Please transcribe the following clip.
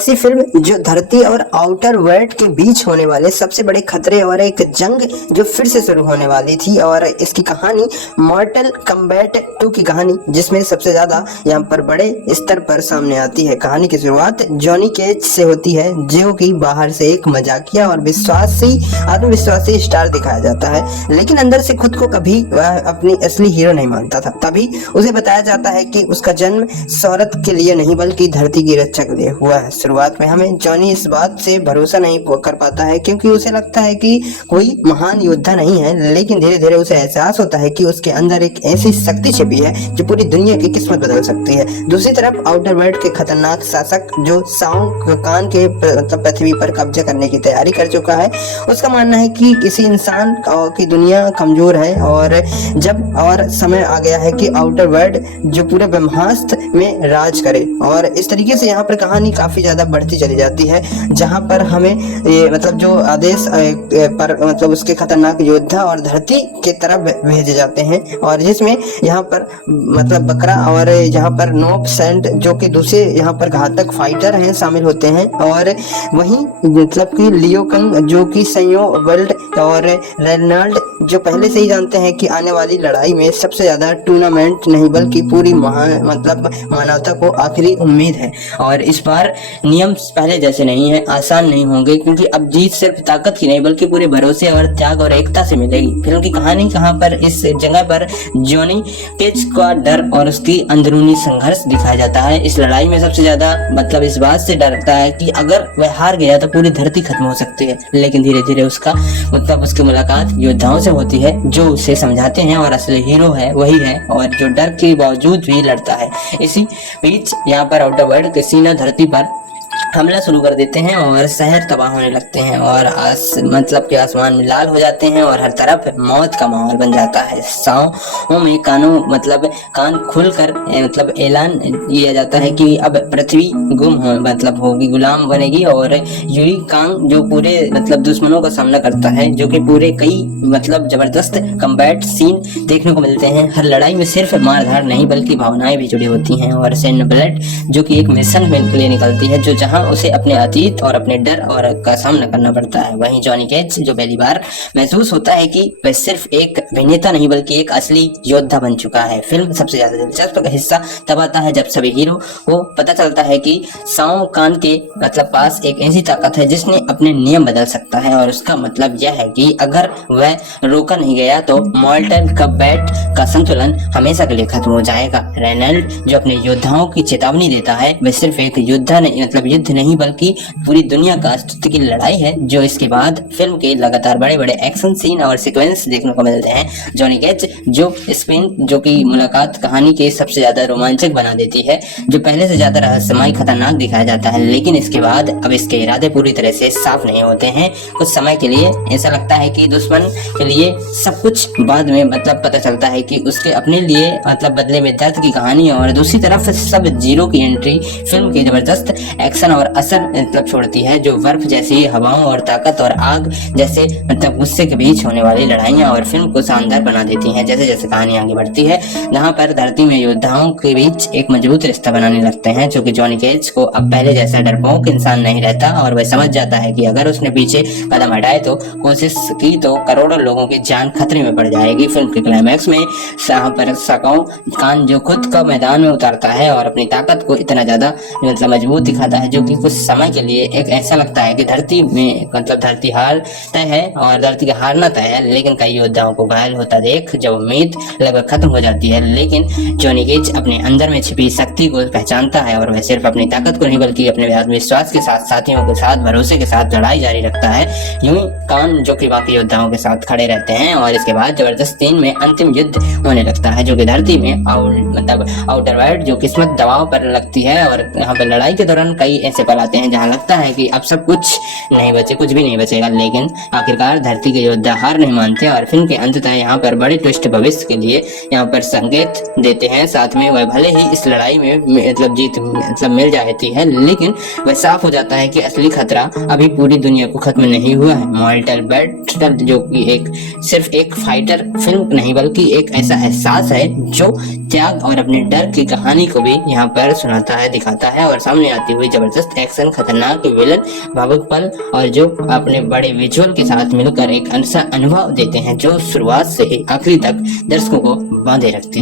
ऐसी फिल्म जो धरती और आउटर वर्ल्ड के बीच होने वाले सबसे बड़े खतरे और एक जंग जो फिर से शुरू होने वाली थी। और इसकी कहानी मॉर्टल कम्बैट 2 की कहानी, जिसमें सबसे ज्यादा यहाँ पर बड़े स्तर पर सामने आती है। कहानी की शुरुआत जॉनी केज से होती है, जो कि बाहर से एक मजाकिया और आत्मविश्वासी स्टार दिखाया जाता है, लेकिन अंदर से खुद को कभी वह अपनी असली हीरो नहीं मानता था। तभी उसे बताया जाता है कि उसका जन्म शोहरत के लिए नहीं बल्कि धरती की रक्षा के लिए हुआ है। शुरुआत में हमें जॉनी इस बात से भरोसा नहीं कर पाता है, क्योंकि उसे लगता है कि कोई महान योद्धा नहीं है, लेकिन धीरे धीरे उसे एहसास होता है कि उसके अंदर एक ऐसी शक्ति छिपी है जो पूरी दुनिया की किस्मत बदल सकती है। दूसरी तरफ आउटर वर्ल्ड के खतरनाक शासक जो कान के मतलब पृथ्वी पर कब्जा करने की तैयारी कर चुका है, उसका मानना है कि किसी इंसान की दुनिया कमजोर है और समय आ गया है कि आउटर वर्ल्ड जो पूरे ब्रह्मांड में राज करे। और इस तरीके से यहाँ पर कहानी काफी ज्यादा बढ़ती चली जाती है, जहाँ पर हमें मतलब जो आदेश पर मतलब उसके खतरनाक योद्धा और धरती के तरफ भेजे जाते हैं, और जिसमें यहाँ पर मतलब बकरा और यहाँ पर नोब सेंट जो कि दूसरे यहाँ पर घातक फाइटर हैं शामिल होते हैं। और वहीं मतलब कि लियो कंग जो कि संयो वर्ल्ड और रेनाल्ड जो पहले से ही जानते हैं कि आने वाली लड़ाई में सबसे ज्यादा टूर्नामेंट नहीं बल्कि पूरी मतलब मानवता को आखिरी उम्मीद है। और इस बार नियम पहले जैसे नहीं है, आसान नहीं होंगे, क्योंकि अब जीत सिर्फ ताकत की नहीं बल्कि पूरे भरोसे और त्याग और एकता से मिलेगी। फिल्म की कहानी कहाँ पर इस जगह पर जॉनी केज का डर और उसकी अंदरूनी संघर्ष दिखाया जाता है। इस लड़ाई में सबसे ज्यादा मतलब इस बात से डरता है कि अगर वह हार गया तो पूरी धरती खत्म हो सकती है, लेकिन धीरे धीरे उसकी मुलाकात योद्धाओं से होती है जो उसे समझाते हैं और असली हीरो है वही है, और जो डर के बावजूद भी लड़ता है। इसी बीच यहाँ पर आउटर वर्ल्ड के सीना धरती पर हमला शुरू कर देते हैं और शहर तबाह होने लगते हैं और मतलब कि आसमान में लाल हो जाते हैं और हर तरफ मौत का माहौल बन जाता है। साओं में कान खुलकर मतलब ऐलान किया जाता है कि अब पृथ्वी होगी, गुलाम बनेगी। और यूई कांग जो पूरे मतलब दुश्मनों का सामना करता है, जो कि पूरे कई मतलब जबरदस्त कम्बैट सीन देखने को मिलते हैं। हर लड़ाई में सिर्फ मारधार नहीं बल्कि भावनाएं भी जुड़ी होती हैं। और सैन्य ब्लड जो कि एक मिशन के लिए निकलती है, जो जहां उसे अपने अतीत और अपने डर और का सामना करना पड़ता है। वहीं जॉनी केज जो पहली बार महसूस होता है कि वह सिर्फ एक अभिनेता नहीं बल्कि एक असली योद्धा बन चुका है। फिल्म सबसे ज्यादा दिलचस्प हिस्सा तब आता है जब सभी हीरो को पता चलता है कि साओ कान के मतलब पास एक ऐसी ताकत है जिसने अपने नियम बदल सकता है, और उसका मतलब यह है कि अगर वह रोका नहीं गया तो मॉर्टल कम्बैट का संतुलन हमेशा के लिए खत्म हो जाएगा। रेनल्ड जो अपने योद्धाओं की चेतावनी देता है, वह सिर्फ एक योद्धा नहीं मतलब युद्ध नहीं बल्कि पूरी दुनिया का अस्तित्व की लड़ाई है। जो इसके बाद फिल्म के लगातार बड़े बड़े एक्शन सीन और सीक्वेंस देखने को मिलते हैं। जॉनी केज जो स्पेन जो की मुलाकात कहानी के सबसे ज्यादा रोमांचक बना देती है, जो पहले से ज्यादा रहस्यमय खतरनाक दिखाया जाता है, लेकिन इसके बाद अब इसके इरादे पूरी तरह से साफ नहीं होते हैं। कुछ समय के लिए ऐसा लगता है कि दुश्मन के लिए सब कुछ, बाद में मतलब पता चलता है कि उसके अपने लिए मतलब बदले में दर्द की कहानी। और दूसरी तरफ सब जीरो की एंट्री फिल्म के जबरदस्त एक्शन और असर मतलब छोड़ती है, जो बर्फ जैसी हवाओं और ताकत और आग जैसे मतलब गुस्से के बीच होने वाली लड़ाइयां और फिल्म को शानदार बना देती हैं। जैसे जैसे कहानी आगे बढ़ती है, जहां पर धरती में योद्धाओं के बीच एक मजबूत रिश्ता बनाने लगते हैं, जो कि जॉनी केज को अब पहले जैसा डरपोक इंसान नहीं रहता, और वह समझ जाता है कि अगर उसने पीछे कदम हटाए तो कोशिश की तो करोड़ों लोगों की जान खतरे में पड़ जाएगी। फिल्म के क्लाइमैक्स में साओ कान जो खुद को मैदान में उतारता है और अपनी ताकत को इतना ज्यादा मतलब मजबूत दिखाता है, जो कि कुछ समय के लिए एक ऐसा लगता है कि धरती में मतलब धरती हार तय है और धरती का हारना तय है। लेकिन कई योद्धाओं को घायल होता देख जब उम्मीद लगभग खत्म हो जाती है, लेकिन जॉनी केज अपने अंदर में छिपी शक्ति को पहचानता है और वह सिर्फ अपनी ताकत को नहीं बल्कि अपने आत्मविश्वास के साथ साथियों के साथ भरोसे के साथ लड़ाई जारी रखता है। यूं ही कान जो कि बाकी योद्धाओं के साथ खड़े रहते हैं, और इसके बाद जबरदस्त सीन में अंतिम युद्ध होने लगता है, जो कि धरती में मतलब आउटर वर्ल्ड जो किस्मत दबाव पर लगती है। और यहाँ पर लड़ाई के दौरान कई ऐसे पल आते हैं जहाँ लगता है कि अब सब कुछ भी नहीं बचेगा, लेकिन आखिरकार धरती के योद्धा हार नहीं मानते। और फिल्म के अंततः यहाँ पर बड़े ट्विस्ट भविष्य के लिए यहाँ पर संकेत देते हैं। साथ में वह भले ही इस लड़ाई में मतलब जीत मतलब मिल जाती है, लेकिन वह साफ हो जाता है कि असली खतरा अभी पूरी दुनिया को खत्म नहीं हुआ है। मॉर्टल कम्बैट जो कि सिर्फ एक फाइटर फिल्म नहीं बल्कि एक ऐसा एहसास है जो त्याग और अपने डर की कहानी को भी यहाँ पर सुनाता है, दिखाता है और सामने आती हुई जबरदस्त एक्शन, खतरनाक विलन, भावुक पल और जो अपने बड़े विजुअल के साथ मिलकर एक ऐसा अनुभव देते हैं जो शुरुआत से ही आखिरी तक दर्शकों को बांधे रखते हैं।